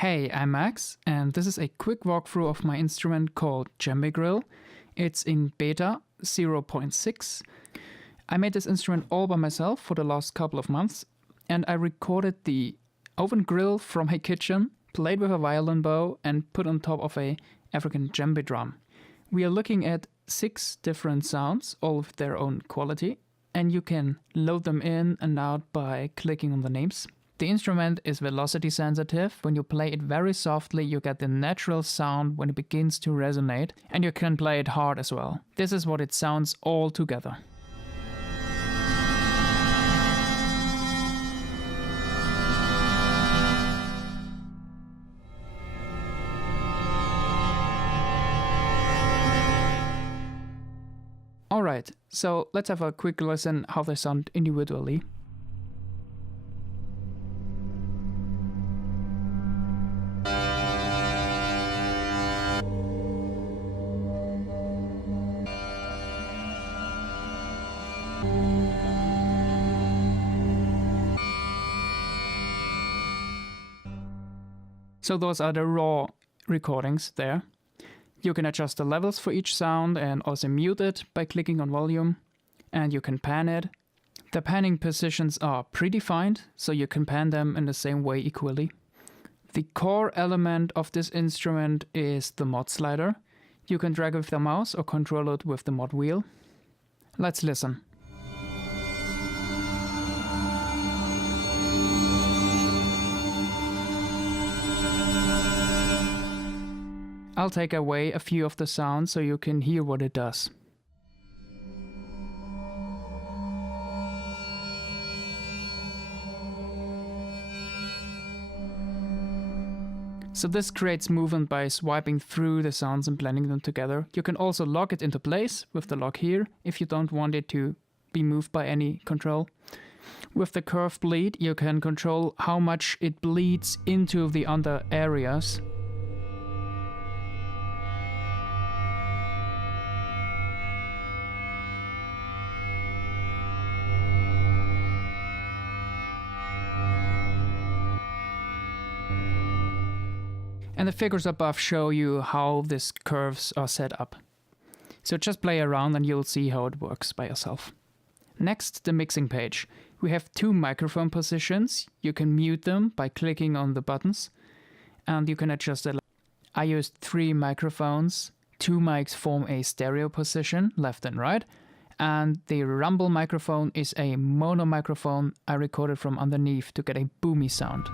Hey, I'm Max, and this is a quick walkthrough of my instrument called Djembe-Grill. It's in beta 0.6. I made this instrument all by myself for the last couple of months, and I recorded the oven grill from a kitchen, played with a violin bow, and put on top of a African djembe drum. We are looking at 6 different sounds, all with their own quality, and you can load them in and out by clicking on the names. The instrument is velocity sensitive. When you play it very softly, you get the natural sound when it begins to resonate, and you can play it hard as well. This is what it sounds all together. Alright, so let's have a quick listen how they sound individually. So those are the raw recordings there. You can adjust the levels for each sound and also mute it by clicking on volume, and you can pan it. The panning positions are predefined, so you can pan them in the same way equally. The core element of this instrument is the mod slider. You can drag it with the mouse or control it with the mod wheel. Let's listen. I'll take away a few of the sounds so you can hear what it does. So this creates movement by swiping through the sounds and blending them together. You can also lock it into place with the lock here if you don't want it to be moved by any control. With the curve bleed, you can control how much it bleeds into the other areas. And the figures above show you how these curves are set up. So just play around and you'll see how it works by yourself. Next, the mixing page. We have 2 microphone positions. You can mute them by clicking on the buttons, and you can adjust it. I used 3 microphones. 2 mics form a stereo position, left and right, and the rumble microphone is a mono microphone I recorded from underneath to get a boomy sound.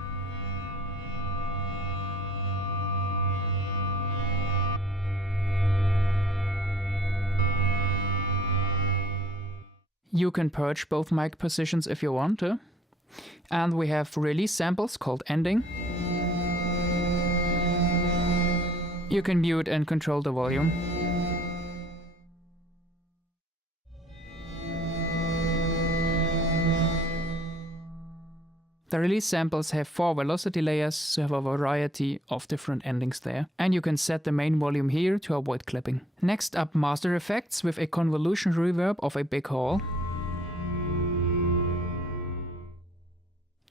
You can purge both mic positions if you want to. And we have release samples called ending. You can mute and control the volume. The release samples have 4 velocity layers, so you have a variety of different endings there. And you can set the main volume here to avoid clipping. Next up, master effects with a convolution reverb of a big hall.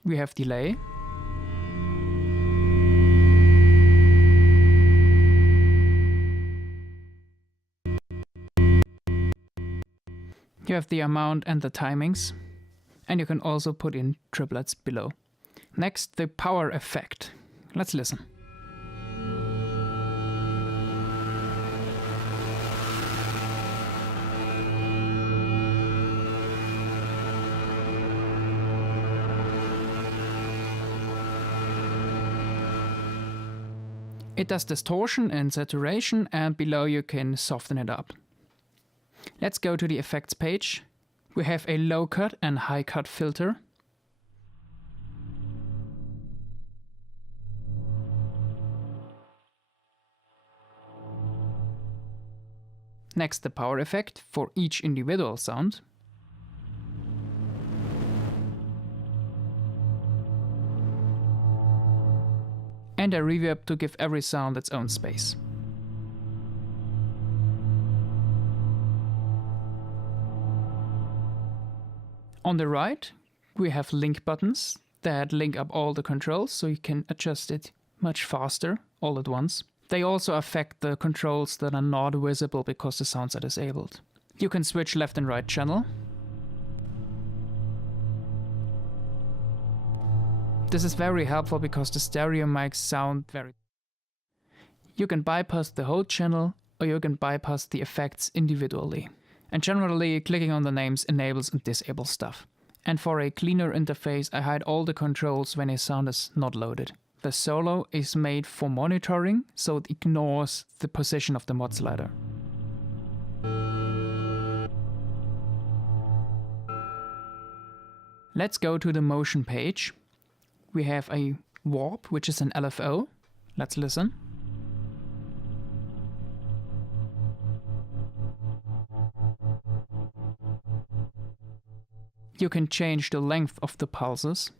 We have delay. You have the amount and the timings. And you can also put in triplets below. Next, the power effect. Let's listen. It does distortion and saturation, and below you can soften it up. Let's go to the effects page. We have a low cut and high cut filter. Next, the power effect for each individual sound. And a reverb to give every sound its own space. On the right, we have link buttons that link up all the controls, so you can adjust it much faster all at once. They also affect the controls that are not visible because the sounds are disabled. You can switch left and right channel. This is very helpful because the stereo mics sound very... You can bypass the whole channel, or you can bypass the effects individually. And generally, clicking on the names enables and disables stuff. And for a cleaner interface, I hide all the controls when a sound is not loaded. The solo is made for monitoring, so it ignores the position of the mod slider. Let's go to the motion page. We have a warp, which is an LFO. Let's listen. You can change the length of the pulses.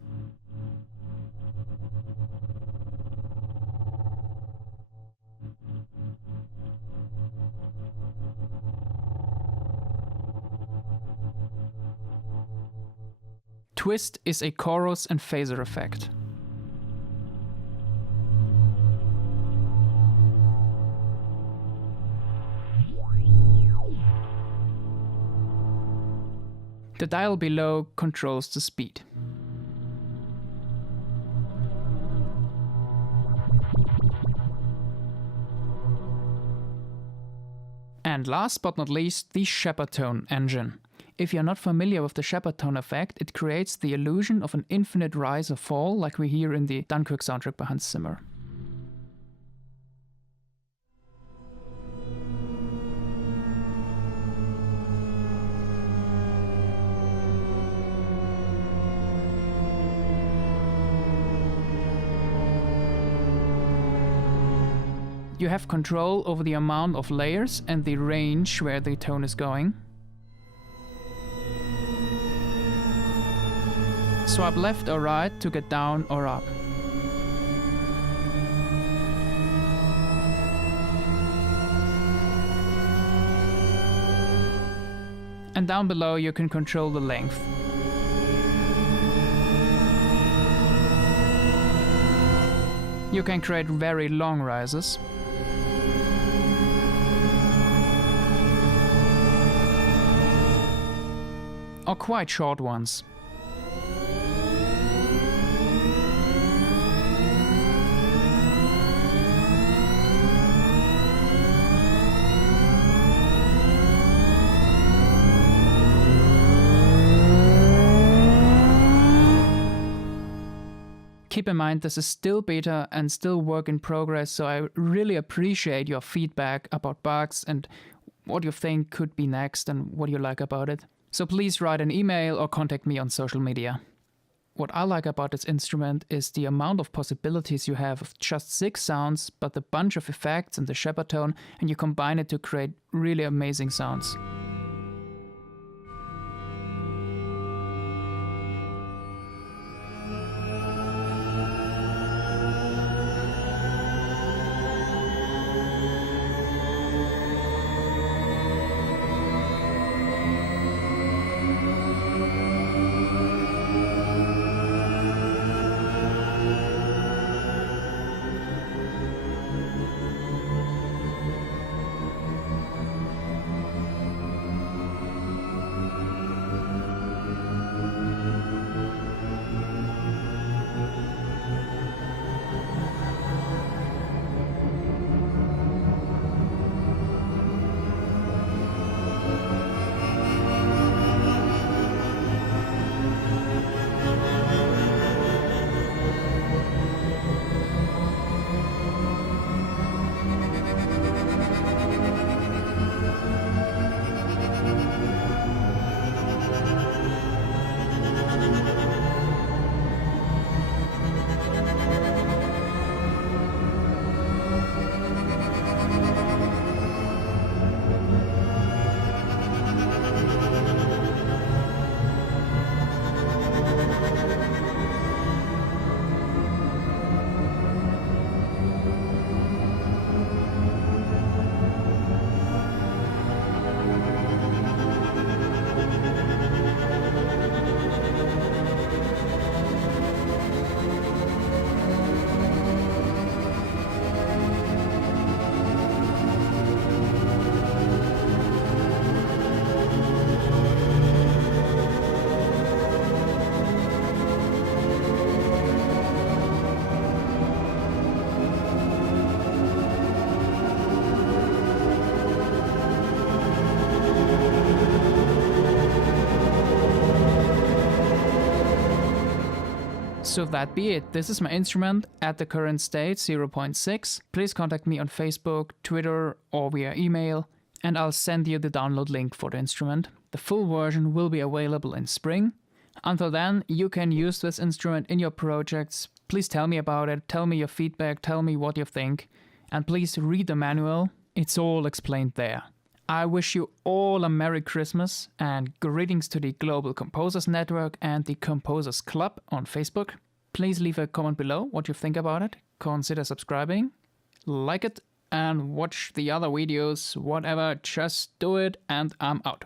Twist is a chorus and phaser effect. The dial below controls the speed. And last but not least, the Shepard Tone engine. If you're not familiar with the Shepard Tone effect, it creates the illusion of an infinite rise or fall like we hear in the Dunkirk soundtrack by Hans Zimmer. You have control over the amount of layers and the range where the tone is going. Swipe left or right to get down or up. And down below you can control the length. You can create very long rises. Or quite short ones. Keep in mind this is still beta and still work in progress, so I really appreciate your feedback about bugs and what you think could be next and what you like about it. So please write an email or contact me on social media. What I like about this instrument is the amount of possibilities you have of just 6 sounds, but a bunch of effects and the Shepard Tone, and you combine it to create really amazing sounds. So that be it. This is my instrument at the current state, 0.6. Please contact me on Facebook, Twitter, or via email, and I'll send you the download link for the instrument. The full version will be available in spring. Until then, you can use this instrument in your projects. Please tell me about it, tell me your feedback, tell me what you think, and please read the manual. It's all explained there. I wish you all a Merry Christmas and greetings to the Global Composers Network and the Composers Club on Facebook. Please leave a comment below what you think about it. Consider subscribing, like it, and watch the other videos. Whatever, just do it, and I'm out.